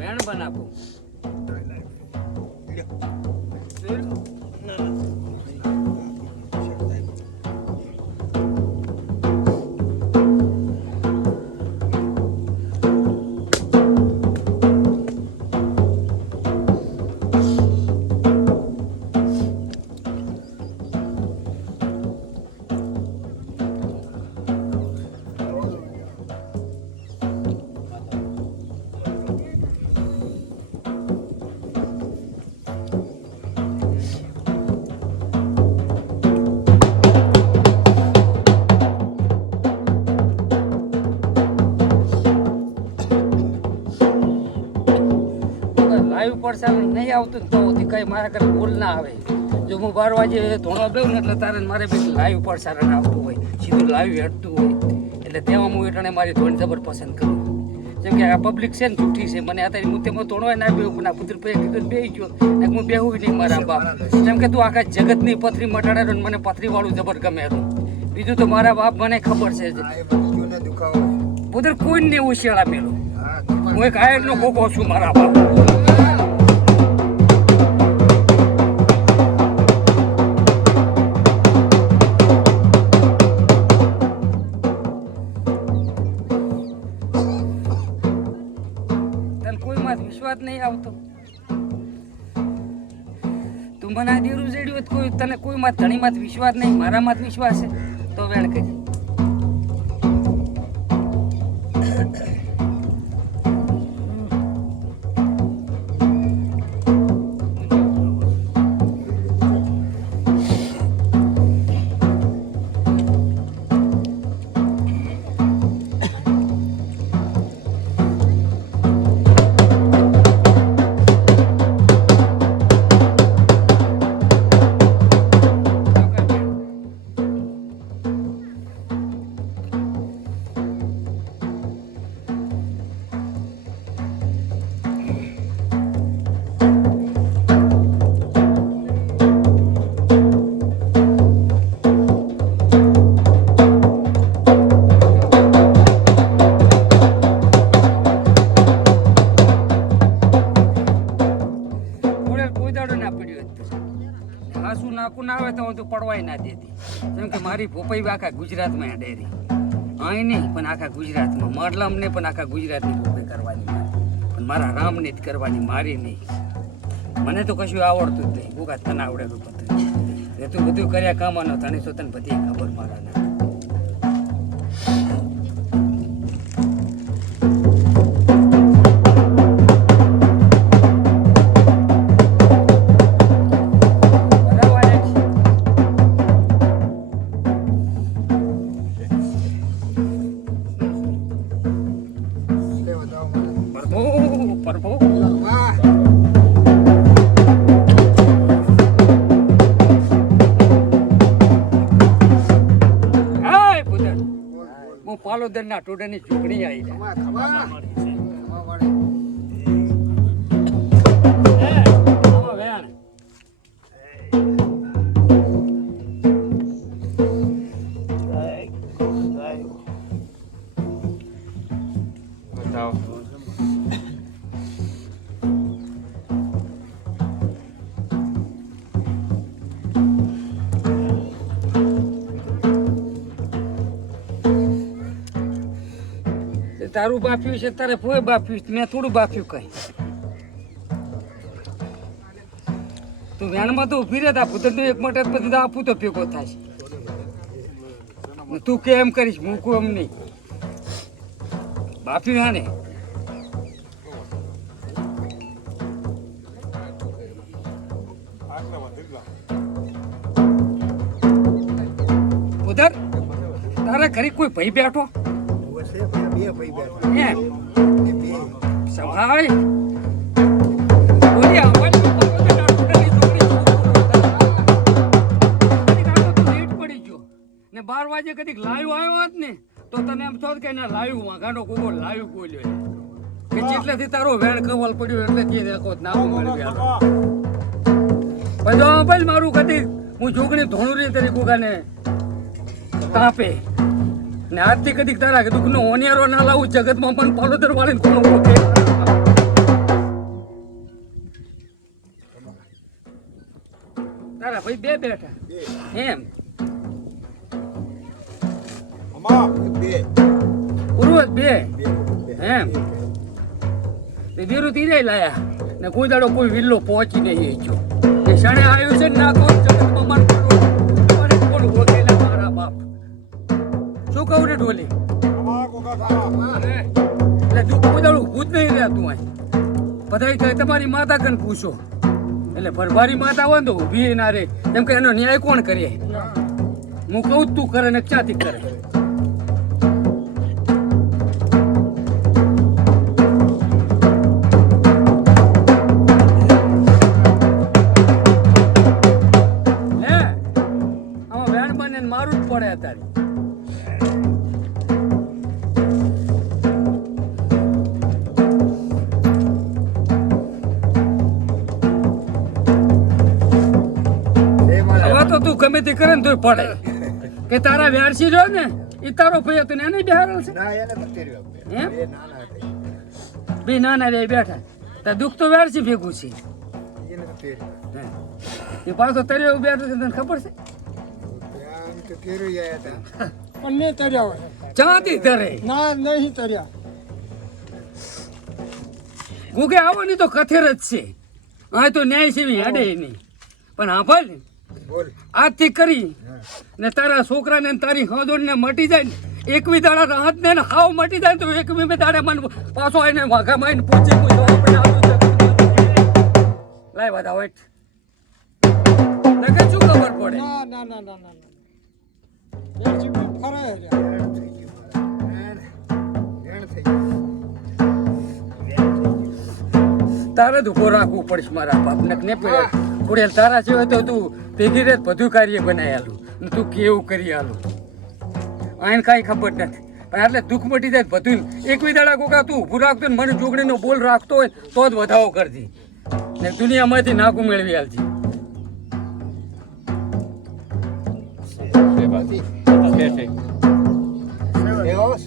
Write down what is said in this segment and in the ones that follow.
વેણ બનાવું. લાઈવ પડસાલ નહીં આવતું તો કઈ મારા ઘરે ભૂલ ના આવે. જો હું 12 વાગે ધોણો દઉં ને એટલે તારે મારે બી લાઈવ પડસારણ આવતું હોય, સીધું લાઈવ હેઠતું હોય. એટલે તેમાં હું એટલે મારી ધોણ જબર પસંદ કરું. જેમ કે આ પબ્લિક છે ને જૂઠી છે, મને અત્યારે હું તેમાં ધોણવા ના બેવું ના પુત્ર પૈ કીધું બેસી ગયો ને હું બેહું નહીં મારા બાપ. જેમ કે તું આખા જગતની પથરી મટાડે ને મને પથરીવાળું જબર ગમે. બીજું તો મારા બાપ મને ખબર છે પુત્ર કોઈને ઉશિયાળા મેલું. હું એક આયરનો કોકો છું મારા બાપ. વિશ્વાસ નહીં આવતો. તું મને આ દેરું જેડ્યું કોઈ તને કોઈ માં ધણી માં વિશ્વાસ નહીં, મારા માં વિશ્વાસ છે તો વેણ કરી. નાકું ના આવે તો હું તો પડવાય ના દેતી. જેમ કે મારી ભોપાઈ આખા ગુજરાતમાં ડેરી અહીં નહીં પણ આખા ગુજરાતમાં મરલમને પણ આખા ગુજરાતની ભોપાઈ કરવાની પણ મારા રામને જ કરવાની, મારી નહીં. મને તો કશું આવડતું જ નહીં. બોગા તને આવડેલું બધું એ તું બધું કર્યા કામનો તને તો તને બધી ખબર મારા ના. પાલોદર ના ટોડાની ઝૂંપડી આવી તારું બાફ્યું છે તારે ફોય બાફ્યું છે, મેં થોડું બાફ્યું કઈ. તું વેણમાં તો ઉભી રહે પુત્ર એક મટે પછી આપું તો ભેગો થાય. તું કે એમ કરીશ મૂકું એમ નહીં. બાફ્યું હા ને ઉધર તારા ઘરે કોઈ ભાઈ બેઠો સવાય ને 12 વાગે કદીક લાઈવ આવ્યો હોત ને તો તને એમ થોત કે ના લાઈવ વાઘાનો કોકો લાઈવ બોલ્યો કે જેટલેથી તારો વેણ કવલ પડ્યો એટલે તે દેખો ના મળી પછી ભાઈ મારું કદીક હું જોગણી ધોણું રે તરી કોકાને તાપે ને આજથી કદીક તારા દુઃખનો ઓનિયારો ના લાવું જગતમાં પણ પાલોદર વાળીને કોનો ઓકે ભાઈ બે બેઠા એમ પૂર્વજ બે એમ વિરુદ્ધ ઈરે લાયા ને કોઈ દાડો કોઈ વિલ્લો પહોંચી નહીં જો એ ક્ષણે આવ્યું છે ના તો જગતમાં મન પડો કોણ ઓળખેલા મારા બાપ શું કહું રે ઢોલી એટલે દુઃખ કોઈ દાડો ઊભું જ નહીં રહેતું હોય બધાય કહે તમારી માતા કન પૂછો એટલે ભરભારી માતા હોય ને તો ઊભી ના રે એમ કે એનો ન્યાય કોણ કરે હું કહું તું કરે ને ક્યાંથી કરે મારું જ પડે અત્યારે હવે તો તું ગમે તે કરે ને તો પડે કે તારા વ્યારસી રહ્યો ને એ તારો ભાઈ હતો ને એને બિહારો છે બે નાના રે બેઠા તાર દુઃખ તો વ્યારસી ભેગું છે એ પાછો તર્યો બેઠો છે તને ખબર છે ચાંદી તરે ના નહીં તર્યા ગુગે આવવાની તો કથેર જ છે આ તો ન્યાય સેવી હાડે નહીં પણ હા ભાઈ આજથી કરી ને તારા છોકરાને તારી હદોડ ને મટી જાય ને એકવી દાડા રાહત ને હાવ મટી જાય તો એકવી દાડે મન પાછો આવીને વાઘા માઈને પૂછે આપણે લાય બધા હોય શું ખબર પડે ના ના ના ના તારે જ ઉભો રાખવું પડશે મારા બાપને ને પડેલ તારા સિવાય તો તું ભેગી રેત બધું કાર્ય બનાવી આલું તું કેવું કરી આલું આને કાંઈ ખબર નથી પણ એટલે દુઃખ મટી જાય બધું એકવી દાડા કોકા તું ઊભું રાખતો ને મને જોગણીનો બોલ રાખતો હોય તો જ વધાવો કરતી ને દુનિયામાંથી નાકું મેળવી આલતી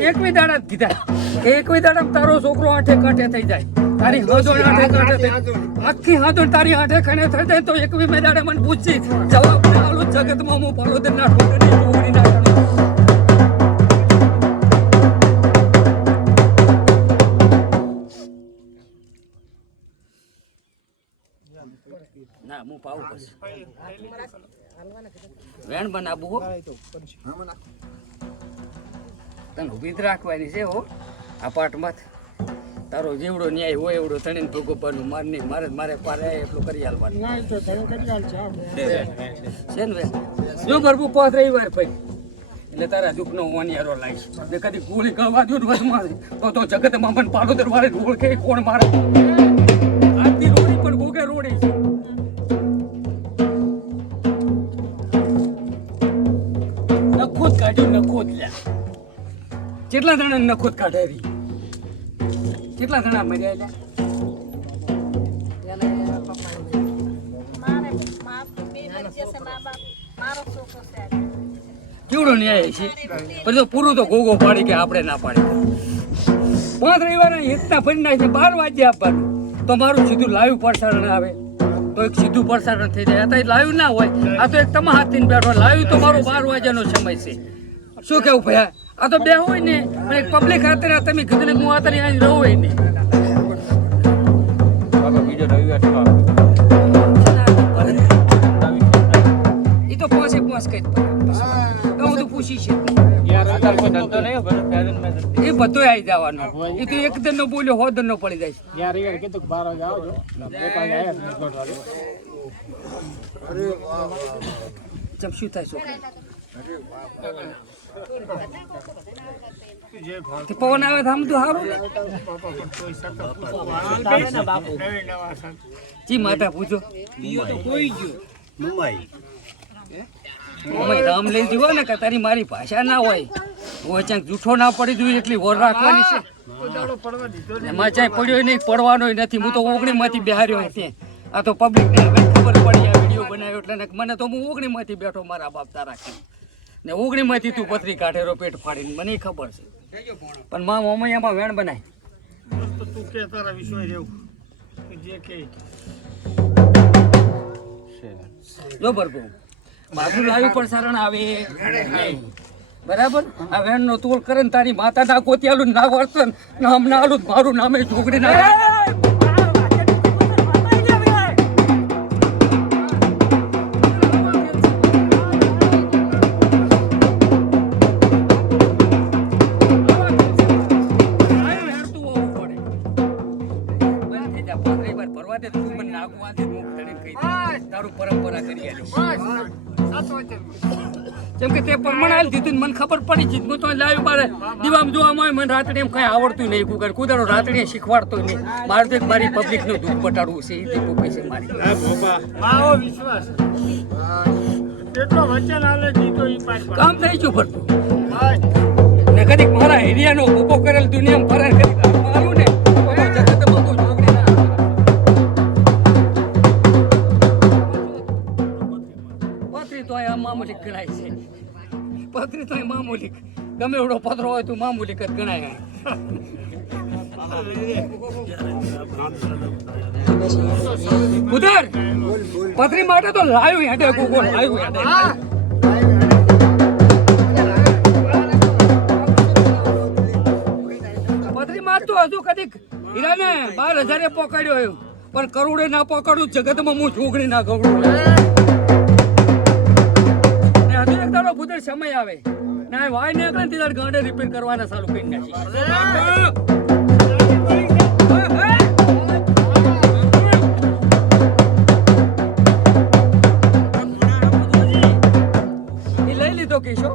એકવી દાડા કીધા એકવી દાડા તારો છોકરો આઠે કાંઠે થઈ જાય તારી હદોડ આઠે કાંઠે થઈ આખી હદોડ તારી આઠે કાંઠે થઈ જાય તો એકવી મે દાડે મને પૂછી જવાબ આલો જગતમાં હું પાલોદર ના ઠોકરી જોગણી ના ના હું પાવું પછી વેણ બનાવવું હો તને ઊભી જ રાખવાની છે હો આ પાટમાં તારો જેવડો ન્યાય હોય એવડો તણીને ભોગવવાનું મારે પારે એટલું કરી હાલવાનું છે ને જો ભરપું પોત રવિવાર પછી એટલે તારા દુઃખનો ઓનિયારો લાગીશ ને કદી ગોળી ગળવા દો વસમાં તો જગતમાં મને પાલોદર વાળે ઓળખે કોણ મારે આજની રોડી પણ ગોગે રોડી છે નખોદ કાઢ્યું નખોદ લ્યા કેટલા જણા નખોદ કાઢાવી કેટલા જણા મર્યા કેવડો ન્યાય છે પણ તો પૂરું તો ગોગો પાડી કે આપણે ના પાડી 5 રવિવારે હિતના ફરી નાખે 12 વાગે આપવાનું તો મારું સીધું લાઈવ પ્રસારણ આવે તો એક સીધું પ્રસારણ થઈ જાય આ લાઈવ ના હોય આ તો એક તમારા હાથથી બેઠો લાઈવ તો મારો 12 વાગ્યાનો સમય છે શું કેવું ભયા આ તો બે હોય ને પણ પબ્લિક હાથે તમે કીધું હું આ તરી અહીં રહું ને એ તો પોસે પોસ કરી હું તો પૂછી છે એ બધો આવી જવાનો એ તો એક દિન નો બોલ્યો 100 દિન નો પડી જાય જમ શું થાય છોકરા પવન આવે તો આમ તો સારું જી માતા પૂછો મુંબઈ રામ લઈ દીવો ને કે તારી મારી ભાષા ના હોય હું ચાંક જૂઠો ના પડી જોઈએ એટલી વર રાખવાની છે એમાં ચાય પડ્યો નહીં પડવાનો નથી હું તો ઓગણીમાંથી બિહાર્યો હતી આ તો પબ્લિક ને હવે ખબર પડી આ વિડીયો બનાવ્યો એટલે મને તો હું ઓગણીમાંથી બેઠો મારા બાપ તારા ને ઓગણીમાંથી તું પથરી કાઢેરો પેટ ફાડીને મને ખબર છે પણ મા મમ્મીયામાં વેણ બનાય તું કે તારા વિશ્વાસ રહેવું જે કે જો પ્રભુ મારું લાઈવ પ્રસારણ આવે નહીં. બરાબર આ વેણ નો તોલ કરે ને તારી માતા ના ગોતિયાલું ના વર્તન નામ ના આલું મારું નામે ઢોકડી ના પરંપરા કરી જેમ કે તે પરમણાલ દીધું મને ખબર પડી છે હું તો લાવ્યું મારે દીવામાં જોવામાં મને રાતડી એમ કઈ આવડતું નહીં કુદાડો રાતડી શીખવાડતો નહીં મારે તો મારી પબ્લિક નું દૂધ પટાડવું છે એ દીપો પૈસે મારી વિશ્વાસ કામ થઈ ગયું પડતું ને કદીક મારા એરિયાનો ભૂકો કરેલ દુનિયામાં ફરાર કરી મારું ને જગત બધું જોગડી ના પથરી તો આ મામૂલી ગણાય છે પથરી તો મામૂલી ગમે એવડો પથરો હોય તો મામૂલી જ ગણાય ઉધર પથરી માટે તો લાવ્યું હેડે ગોગો લાવ્યું હેડે પથરી મારતો હજુ કદીક હીરાને 12,000 પકડ્યો પણ કરોડે ના પકડું જગતમાં હું ઝોગડી ના ગવડું હજુ એક દાડો બુધર સમય આવે ના વાય નીકળે ને ત્યારે ગાંડે રિપેર કરવાના ચાલુ કરી નાખી એ લઈ લીધો કેશો